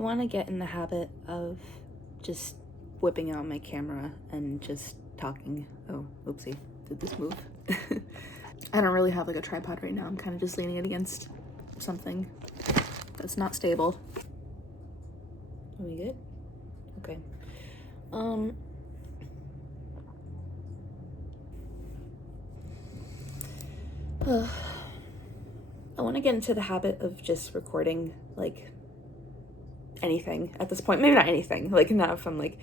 want to get in the habit of just whipping out my camera and just talking. Oh, oopsie, did this move? I don't really have like a tripod right now. I'm kind of just leaning it against something that's not stable. Are we good? Okay. I want to get into the habit of just recording like anything at this point. Maybe not anything, like not if I'm like,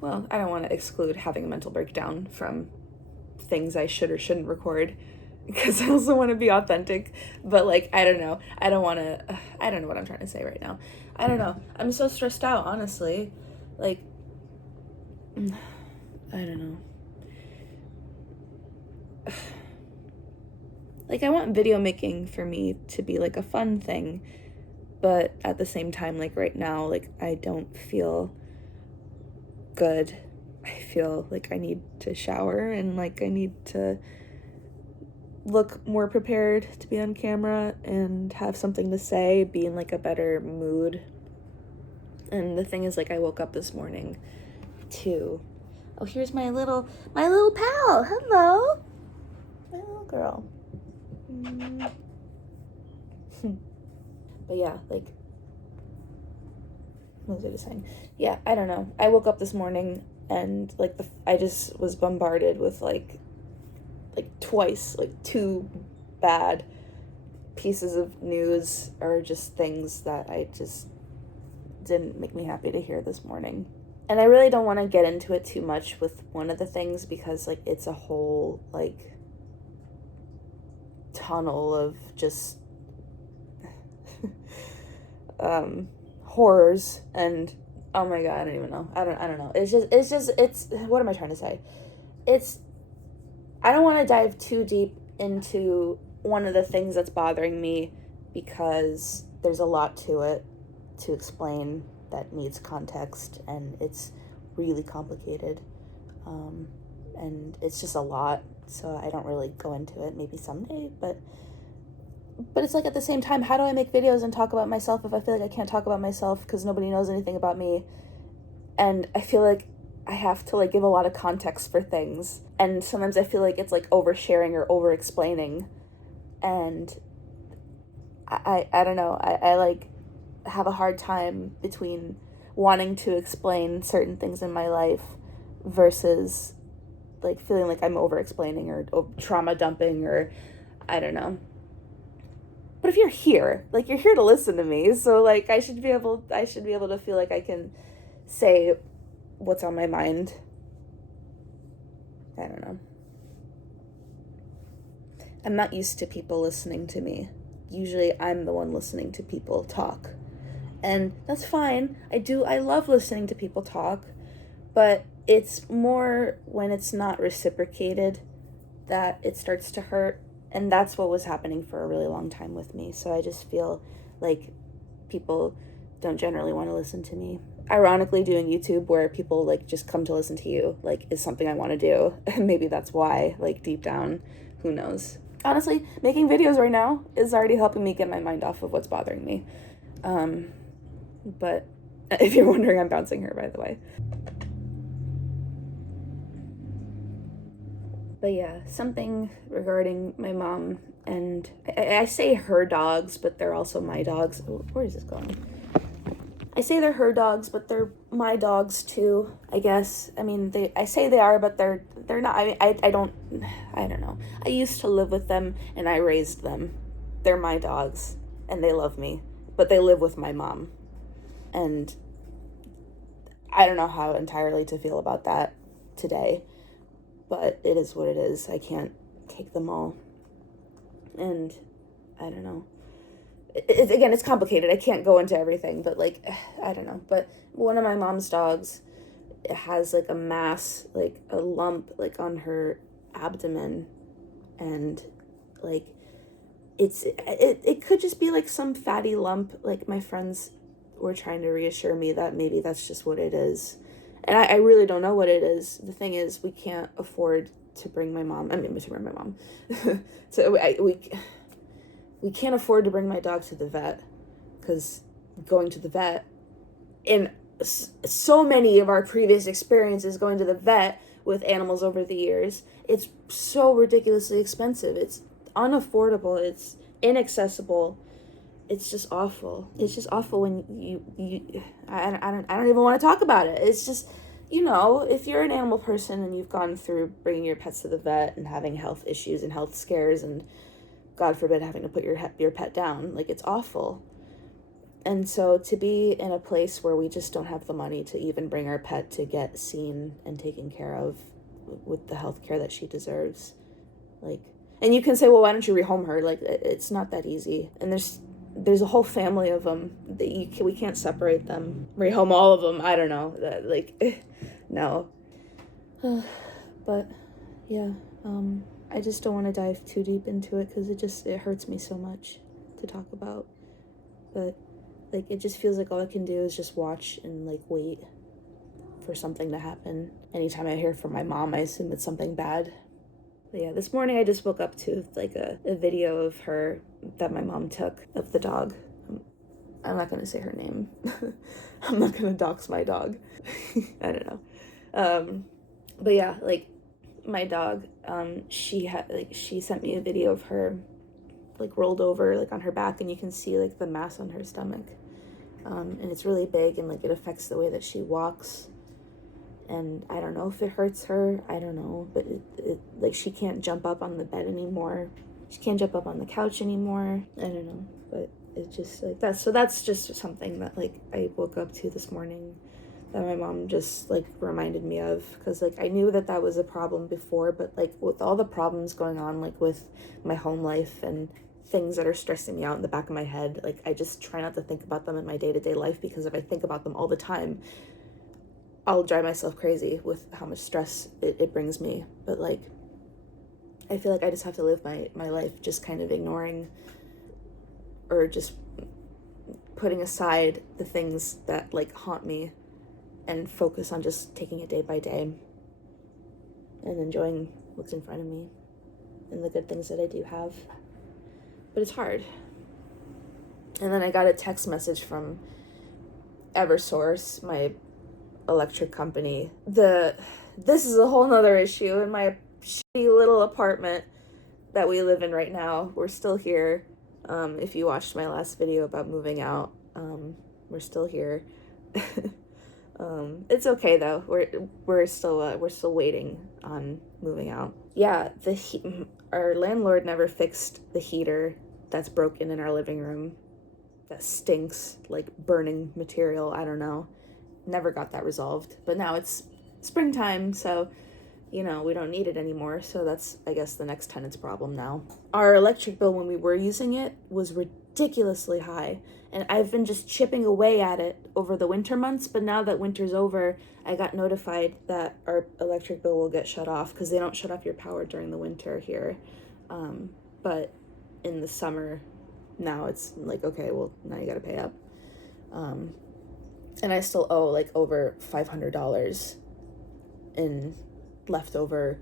well, I don't want to exclude having a mental breakdown from things I should or shouldn't record, because I also want to be authentic. But like, I don't know. I don't know what I'm trying to say right now. I don't know. I'm so stressed out, honestly. Like, I don't know. Like, I want video making for me to be like a fun thing, but at the same time, like right now, like I don't feel good. I feel like I need to shower and like I need to look more prepared to be on camera and have something to say, be in like a better mood. And the thing is, like, I woke up this morning to, oh, here's my little pal. Hello, my little girl. But yeah, like, what was I just saying? Yeah, I don't know. I woke up this morning and like I just was bombarded with like twice, like two bad pieces of news, or just things that I just didn't make me happy to hear this morning. And I really don't want to get into it too much with one of the things, because like it's a whole like tunnel of just horrors, and oh my god, I don't even know. I don't know. It's what am I trying to say? I don't want to dive too deep into one of the things that's bothering me, because there's a lot to it to explain that needs context, and it's really complicated, and it's just a lot, so I don't really go into it. Maybe someday, but it's like, at the same time, how do I make videos and talk about myself if I feel like I can't talk about myself because nobody knows anything about me? And I feel like I have to like give a lot of context for things, and sometimes I feel like it's like oversharing or over explaining, and I don't know, I like have a hard time between wanting to explain certain things in my life versus like feeling like I'm over explaining or trauma dumping, or I don't know. But if you're here, like, you're here to listen to me, so like I should be able to feel like I can say what's on my mind. I don't know. I'm not used to people listening to me. Usually I'm the one listening to people talk. And that's fine. I love listening to people talk, but it's more when it's not reciprocated that it starts to hurt. And that's what was happening for a really long time with me. So I just feel like people don't generally want to listen to me. Ironically, doing YouTube where people like just come to listen to you like is something I want to do. And maybe that's why, like, deep down, who knows? Honestly, making videos right now is already helping me get my mind off of what's bothering me. But if you're wondering, I'm bouncing her, by the way. But yeah, something regarding my mom, and I say her dogs, but they're also my dogs. Oh, where is this going? I say they're her dogs, but they're my dogs too, I guess. I mean, I say they are, but they're not. I mean, I don't know. I used to live with them, and I raised them. They're my dogs, and they love me, but they live with my mom. And I don't know how entirely to feel about that today, but it is what it is. I can't take them all. And I don't know. Again, it's complicated. I can't go into everything, but like, I don't know. But one of my mom's dogs, it has like a mass, like a lump, like on her abdomen, and like it could just be like some fatty lump. Like, my friends were trying to reassure me that maybe that's just what it is, and I really don't know what it is. The thing is, we can't afford to bring my mom. So we can't afford to bring my dog to the vet, because going to the vet. In so many of our previous experiences going to the vet with animals over the years, it's so ridiculously expensive. It's unaffordable. It's inaccessible. It's just awful. It's just awful when I don't even want to talk about it. It's just, if you're an animal person and you've gone through bringing your pets to the vet and having health issues and health scares and God forbid having to put your pet down, like, it's awful. And so to be in a place where we just don't have the money to even bring our pet to get seen and taken care of with the health care that she deserves, like, and you can say, well, why don't you rehome her? Like, it's not that easy. And there's a whole family of them that we can't separate them. Rehome all of them. I don't know. No. But yeah, I just don't want to dive too deep into it because it hurts me so much to talk about. But like, it just feels like all I can do is just watch and like wait for something to happen. Anytime I hear from my mom, I assume it's something bad. But yeah, this morning I just woke up to like a video of her that my mom took of the dog. I'm not gonna say her name. I'm not gonna dox my dog. I don't know. But yeah, like, my dog, she sent me a video of her like rolled over like on her back, and you can see like the mass on her stomach. And it's really big, and like it affects the way that she walks. And I don't know if it hurts her. I don't know, but it like, she can't jump up on the bed anymore. She can't jump up on the couch anymore. I don't know, but it's just like that. So that's just something that like I woke up to this morning that my mom just like reminded me of, because like I knew that was a problem before, but like with all the problems going on like with my home life and things that are stressing me out in the back of my head, like I just try not to think about them in my day-to-day life, because if I think about them all the time, I'll drive myself crazy with how much stress it brings me. But like, I feel like I just have to live my life just kind of ignoring or just putting aside the things that like haunt me and focus on just taking it day by day and enjoying what's in front of me and the good things that I do have. But it's hard. And then I got a text message from Eversource, my electric company. This is a whole nother issue. In my shitty little apartment that we live in right now, we're still here. If you watched my last video about moving out, we're still here. It's okay though. We're still waiting on moving out. Yeah, our landlord never fixed the heater that's broken in our living room. That stinks like burning material. I don't know. Never got that resolved. But now it's springtime, so we don't need it anymore. So that's, I guess, the next tenant's problem now. Our electric bill when we were using it was ridiculously high, and I've been just chipping away at it over the winter months. But now that winter's over, I got notified that our electric bill will get shut off, because they don't shut off your power during the winter here. But in the summer, now it's like, okay, well, now you gotta pay up. And I still owe like over $500 in leftover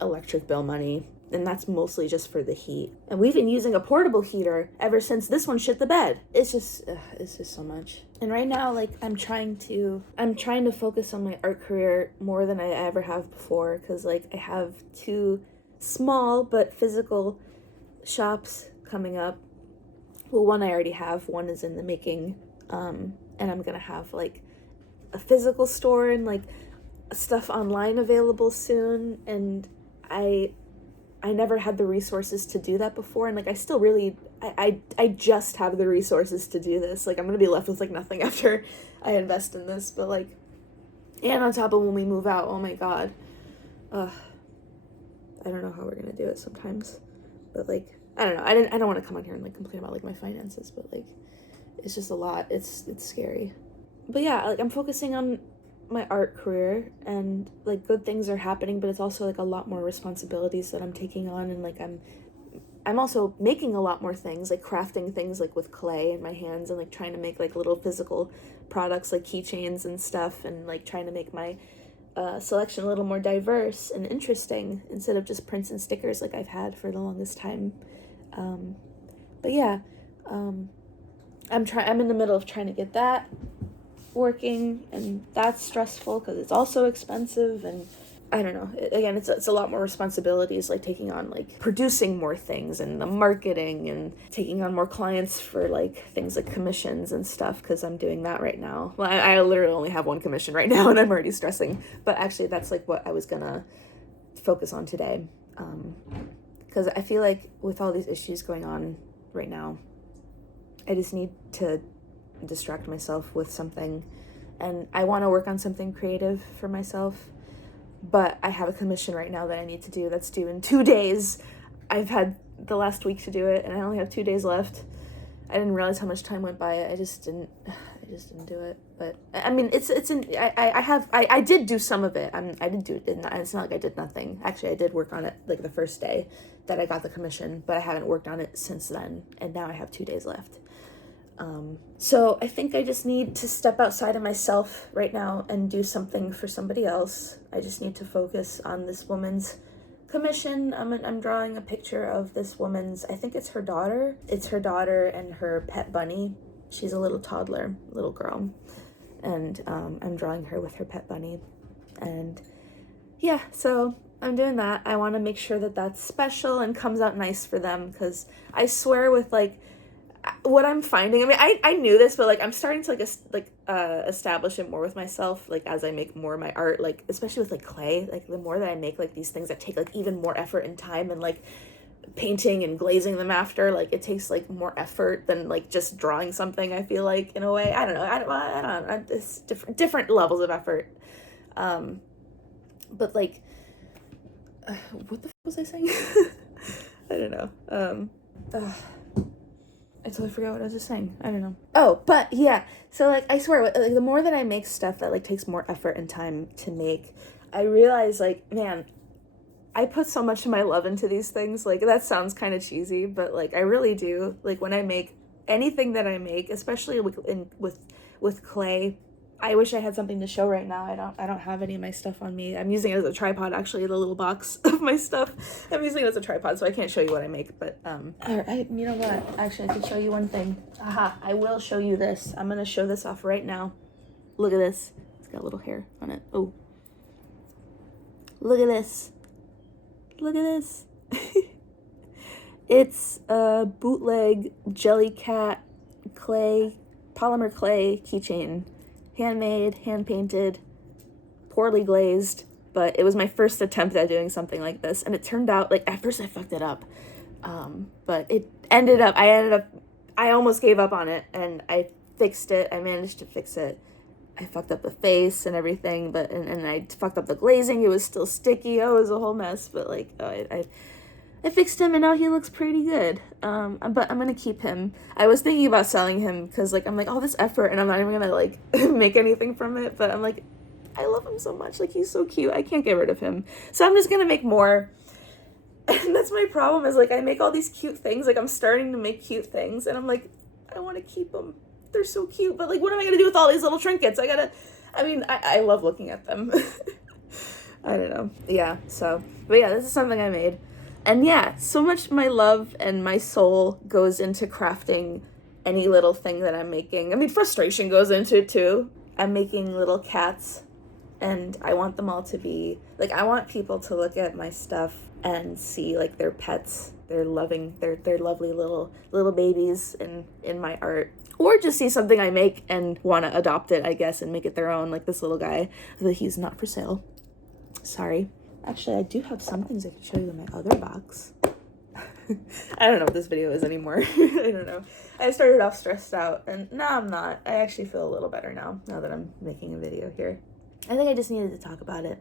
electric bill money. And that's mostly just for the heat. And we've been using a portable heater ever since this one shit the bed. It's just so much. And right now, like, I'm trying to focus on my art career more than I ever have before. Because, like, I have 2 small but physical shops coming up. Well, one I already have. One is in the making. And I'm gonna have like a physical store and like stuff online available soon. And I never had the resources to do that before, and like I still really I just have the resources to do this. Like, I'm gonna be left with like nothing after I invest in this. But like, and on top of when we move out, oh my god, I don't know how we're gonna do it sometimes. But like, I don't know. I don't want to come on here and like complain about like my finances, but like, it's just a lot. It's scary. But yeah, like, I'm focusing on my art career, and like good things are happening, but it's also like a lot more responsibilities that I'm taking on, and like I'm also making a lot more things, like crafting things like with clay in my hands, and like trying to make like little physical products like keychains and stuff, and like trying to make my selection a little more diverse and interesting instead of just prints and stickers like I've had for the longest time. But yeah, I'm in the middle of trying to get that working, and that's stressful because it's also expensive, and I don't know. Again, it's a lot more responsibilities, like taking on like producing more things and the marketing and taking on more clients for like things like commissions and stuff, because I'm doing that right now. Well, I literally only have one commission right now and I'm already stressing. But actually, that's like what I was gonna focus on today, because I feel like with all these issues going on right now, I just need to distract myself with something, and I want to work on something creative for myself. But I have a commission right now that I need to do that's due in 2 days. I've had the last week to do it, and I only have 2 days left. I didn't realize how much time went by. I just didn't do it. But I mean, I did do some of it. I did do it. It's not like I did nothing. Actually, I did work on it like the first day that I got the commission, but I haven't worked on it since then. And now I have 2 days left. So I think I just need to step outside of myself right now and do something for somebody else. I just need to focus on this woman's commission. I'm drawing a picture of this woman's, I think it's her daughter. It's her daughter and her pet bunny. She's a little toddler, little girl. And I'm drawing her with her pet bunny. And yeah, so I'm doing that. I want to make sure that that's special and comes out nice for them, because I swear with like, what I'm finding, I mean, I knew this, but like I'm starting to establish it more with myself, like as I make more of my art, like especially with like clay, like the more that I make like these things that take like even more effort and time, and like painting and glazing them after, like it takes like more effort than like just drawing something. I feel like, in a way, I don't know, it's different levels of effort, but like what the was I saying? I don't know. I totally forgot what I was just saying. I don't know. Oh, but yeah. So like, I swear, like the more that I make stuff that like takes more effort and time to make, I realize like, man, I put so much of my love into these things. Like that sounds kind of cheesy, but like I really do. Like when I make anything that I make, especially with clay, I wish I had something to show right now. I don't have any of my stuff on me. I'm using it as a tripod, actually, the little box of my stuff. I'm using it as a tripod, so I can't show you what I make, but you know what? Actually, I can show you one thing. Aha, I will show you this. I'm gonna show this off right now. Look at this. It's got a little hair on it. Oh. Look at this. Look at this. It's a bootleg Jellycat clay, polymer clay keychain. Handmade, hand-painted, poorly glazed, but it was my first attempt at doing something like this, and it turned out, like, at first I fucked it up, but I almost gave up on it, and I fixed it. I managed to fix it. I fucked up the face and everything, but, and I fucked up the glazing. It was still sticky. Oh, it was a whole mess, but, like, I fixed him, and now he looks pretty good. But I'm gonna keep him. I was thinking about selling him, because, like, I'm like, all this effort, and I'm not even gonna, like, make anything from it, but I'm like, I love him so much. Like, he's so cute. I can't get rid of him. So I'm just gonna make more. And that's my problem, is, like, I make all these cute things. Like, I'm starting to make cute things, and I'm like, I want to keep them. They're so cute, but, like, what am I gonna do with all these little trinkets? I love looking at them. I don't know. Yeah, so, but yeah, this is something I made. And yeah, so much my love and my soul goes into crafting any little thing that I'm making. I mean, frustration goes into it too. I'm making little cats, and I want them all to be, like, I want people to look at my stuff and see, like, their pets, their lovely little babies in my art. Or just see something I make and want to adopt it, I guess, and make it their own, like this little guy. But he's not for sale. Sorry. Actually, I do have some things I can show you in my other box. I don't know what this video is anymore. I don't know. I started off stressed out, and now I'm not. I actually feel a little better now that I'm making a video here. I think I just needed to talk about it.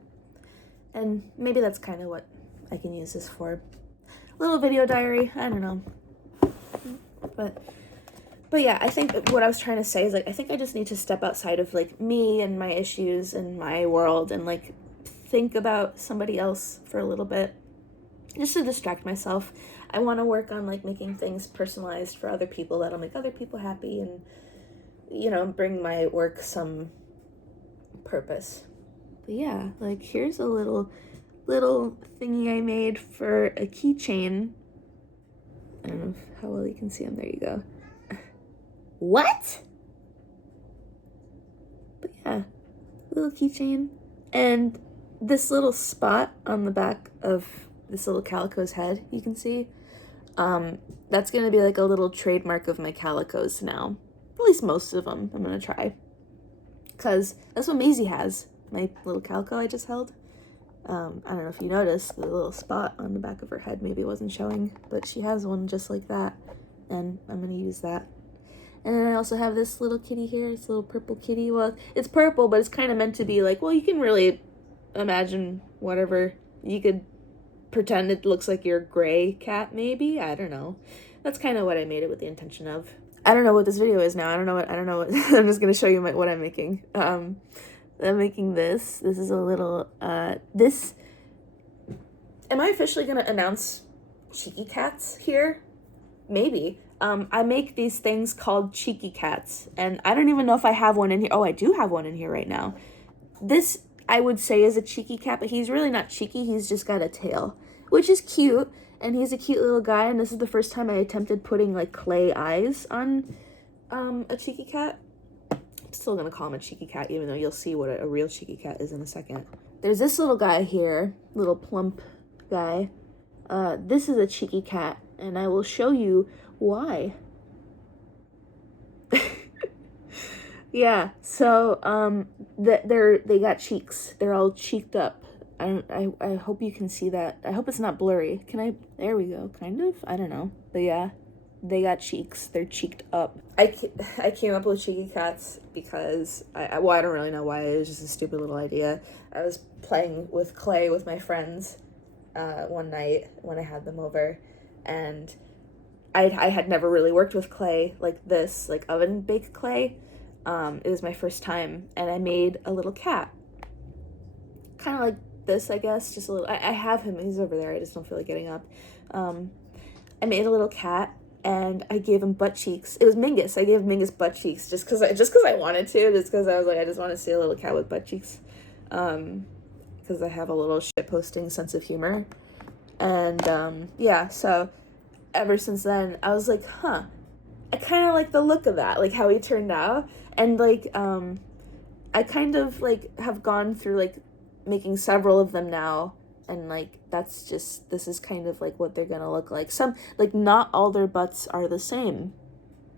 And maybe that's kind of what I can use this for. A little video diary. I don't know. But yeah, I think what I was trying to say is, like, I think I just need to step outside of, like, me and my issues and my world, and, like, think about somebody else for a little bit, just to distract myself. I want to work on, like, making things personalized for other people that'll make other people happy, and, you know, bring my work some purpose. But yeah, like, here's a little thingy I made for a keychain. I don't know how well you can see them. There you go. what? But yeah, little keychain. And this little spot on the back of this little calico's head, you can see, that's gonna be like a little trademark of my calicos now. At least most of them I'm gonna try. Because that's what Maisie has, my little calico I just held. I don't know if you noticed, the little spot on the back of her head maybe wasn't showing, but she has one just like that, and I'm gonna use that. And then I also have this little kitty here, this little purple kitty. Well, it's purple, but it's kind of meant to be like, well, you can really imagine whatever. You could pretend it looks like your gray cat, maybe. I don't know. That's kind of what I made it with the intention of. I don't know what this video is now. I don't know what I'm just gonna show you what I'm making. I'm making this. This is a little this. Am I officially gonna announce cheeky cats here? Maybe. I make these things called cheeky cats, and I don't even know if I have one in here. Oh, I do have one in here right now. This, I would say, is a cheeky cat, but he's really not cheeky. He's just got a tail, which is cute, and he's a cute little guy, and this is the first time I attempted putting, like, clay eyes on a cheeky cat. I'm still gonna call him a cheeky cat, even though you'll see what a real cheeky cat is in a second. There's this little guy here, little plump guy. This is a cheeky cat, and I will show you why. Yeah, so they got cheeks. They're all cheeked up. I hope you can see that. I hope it's not blurry. Can I? There we go. Kind of. I don't know. But yeah, they got cheeks. They're cheeked up. I came up with cheeky cats because I don't really know why. It was just a stupid little idea. I was playing with clay with my friends one night when I had them over, and I had never really worked with clay like this, like oven baked clay. It was my first time, and I made a little cat. Kind of like this, I guess, just a little. I have him, he's over there, I just don't feel like getting up. I made a little cat, and I gave him butt cheeks. It was Mingus. I gave Mingus butt cheeks just because I wanted to, just because I was like, I just want to see a little cat with butt cheeks. Because I have a little shitposting sense of humor. And, yeah, so ever since then, I was like, I kind of like the look of that, like how he turned out. And like, I kind of like have gone through like making several of them now. And like, this is kind of like what they're gonna look like. Some, like, not all their butts are the same,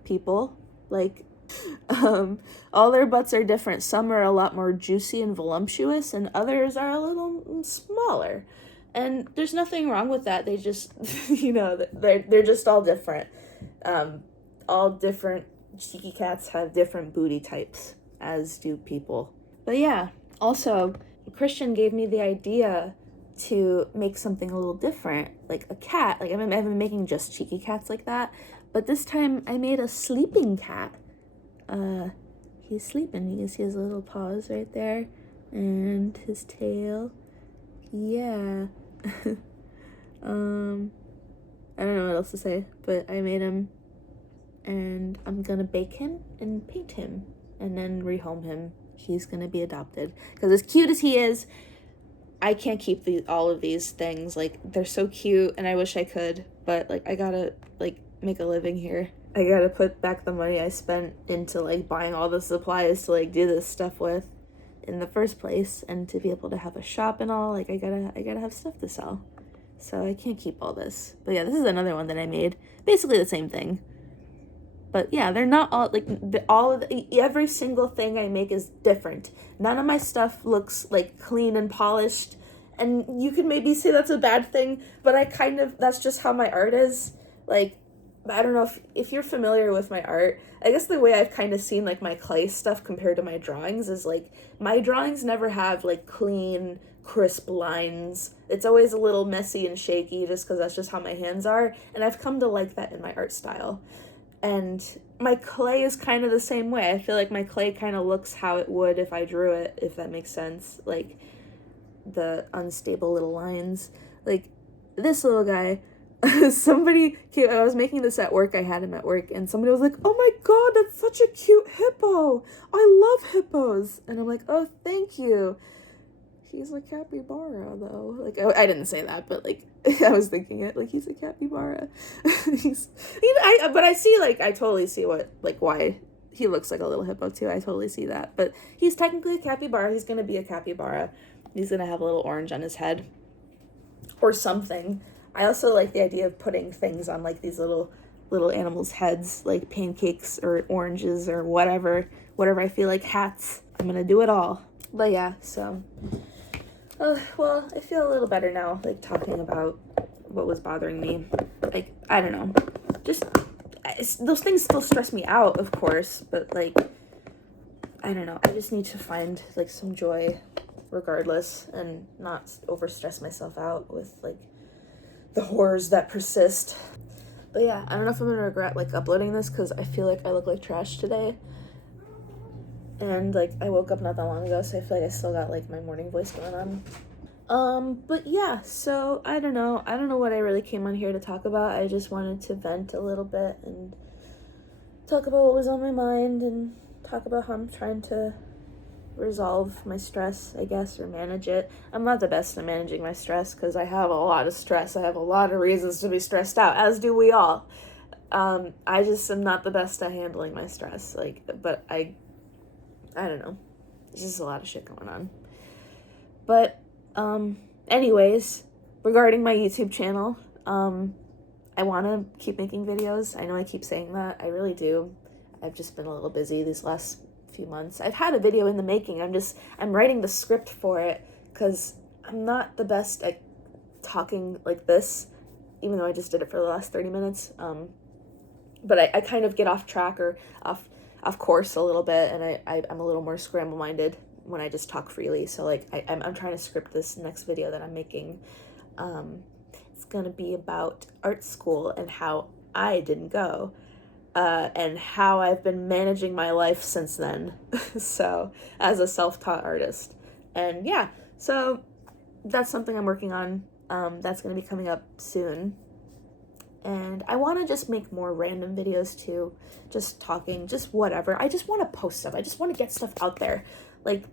people. Like, all their butts are different. Some are a lot more juicy and voluptuous, and others are a little smaller. And there's nothing wrong with that. They just, they're just all different. All different cheeky cats have different booty types, as do people. But yeah, also, Christian gave me the idea to make something a little different, like a cat. Like, I've been making just cheeky cats like that, but this time I made a sleeping cat. He's sleeping. You can see his little paws right there, and his tail. Yeah. I don't know what else to say, but I made him, and I'm gonna bake him and paint him, and then rehome him. He's gonna be adopted, because as cute as he is, I can't keep all of these things. Like, they're so cute, and I wish I could, but like, I gotta like make a living here. I gotta put back the money I spent into like buying all the supplies to like do this stuff with in the first place, and to be able to have a shop and all. Like, I gotta have stuff to sell, so I can't keep all this. But yeah, this is another one that I made, basically the same thing. But yeah, they're not all like every single thing I make is different. None of my stuff looks like clean and polished, and you could maybe say that's a bad thing, but that's just how my art is. Like, I don't know if you're familiar with my art. I guess the way I've kind of seen like my clay stuff compared to my drawings is like, my drawings never have like clean, crisp lines. It's always a little messy and shaky, just because that's just how my hands are, and I've come to like that in my art style. And my clay is kind of the same way. I feel like my clay kind of looks how it would if I drew it, if that makes sense. Like, the unstable little lines. Like, this little guy, somebody came, I was making this at work, I had him at work, and somebody was like, oh my god, that's such a cute hippo. I love hippos. And I'm like, oh, thank you. he's a capybara, though. Like, I didn't say that, but, like, I was thinking it. Like, he's a capybara. But I see, like, I totally see why he looks like a little hippo, too. I totally see that. But he's technically a capybara. He's gonna be a capybara. He's gonna have a little orange on his head. Or something. I also like the idea of putting things on, like, these little animals' heads, like pancakes or oranges or whatever I feel like, hats. I'm gonna do it all. But yeah, so, well, I feel a little better now, like, talking about what was bothering me. Like, I don't know, just, those things still stress me out, of course, but, like, I don't know, I just need to find, like, some joy regardless, and not overstress myself out with, like, the horrors that persist. But yeah, I don't know if I'm gonna regret, like, uploading this, because I feel like I look like trash today. And, like, I woke up not that long ago, so I feel like I still got, like, my morning voice going on. But yeah, so, I don't know what I really came on here to talk about. I just wanted to vent a little bit, and talk about what was on my mind, and talk about how I'm trying to resolve my stress, I guess, or manage it. I'm not the best at managing my stress, because I have a lot of stress. I have a lot of reasons to be stressed out, as do we all. I just am not the best at handling my stress, like, but I don't know. There's just a lot of shit going on. But, anyways, regarding my YouTube channel, I want to keep making videos. I know I keep saying that. I really do. I've just been a little busy these last few months. I've had a video in the making. I'm writing the script for it, because I'm not the best at talking like this, even though I just did it for the last 30 minutes. But I kind of get off track or off course a little bit, and I'm a little more scramble-minded when I just talk freely. So, like, I'm trying to script this next video that I'm making. It's gonna be about art school and how I didn't go, and how I've been managing my life since then. So, as a self-taught artist. And yeah, so that's something I'm working on. That's gonna be coming up soon. And I want to just make more random videos too, just talking, just whatever. I just want to post stuff. I just want to get stuff out there, like,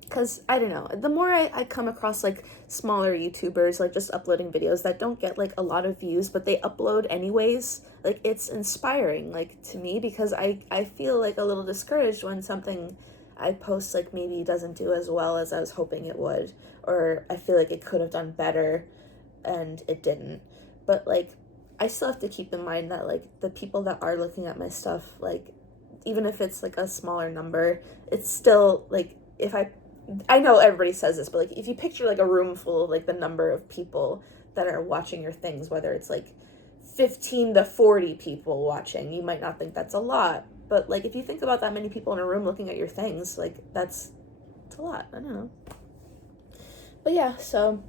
because, I don't know, the more I come across, like, smaller YouTubers, like, just uploading videos that don't get, like, a lot of views, but they upload anyways, like, it's inspiring, like, to me, because I feel, like, a little discouraged when something I post, like, maybe doesn't do as well as I was hoping it would, or I feel like it could have done better, and it didn't. But, like, I still have to keep in mind that, like, the people that are looking at my stuff, like, even if it's, like, a smaller number, it's still, like, if I know everybody says this, but, like, if you picture, like, a room full of, like, the number of people that are watching your things, whether it's, like, 15 to 40 people watching, you might not think that's a lot, but, like, if you think about that many people in a room looking at your things, like, it's a lot. I don't know. But yeah, so,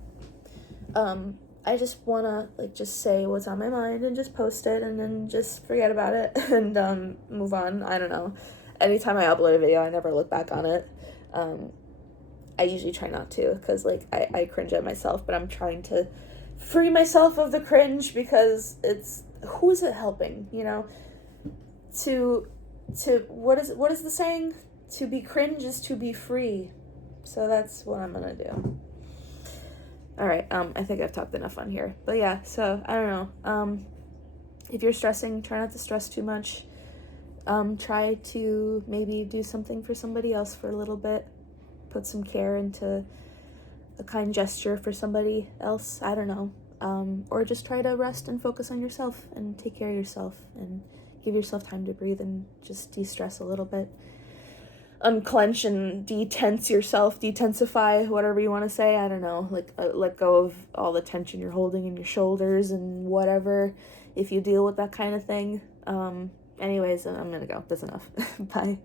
I just want to, like, just say what's on my mind and just post it and then just forget about it and move on. I don't know. Anytime I upload a video, I never look back on it. I usually try not to, because, like, I cringe at myself, but I'm trying to free myself of the cringe, because who is it helping, you know? What is the saying? To be cringe is to be free. So that's what I'm gonna do. Alright, I think I've talked enough on here. But yeah, so, I don't know. If you're stressing, try not to stress too much. Try to maybe do something for somebody else for a little bit. Put some care into a kind gesture for somebody else. I don't know. Or just try to rest and focus on yourself and take care of yourself and give yourself time to breathe and just de-stress a little bit. Unclench and detense yourself, detensify, whatever you want to say. I don't know, like, let go of all the tension you're holding in your shoulders and whatever, if you deal with that kind of thing. Anyways, I'm gonna go. That's enough. Bye.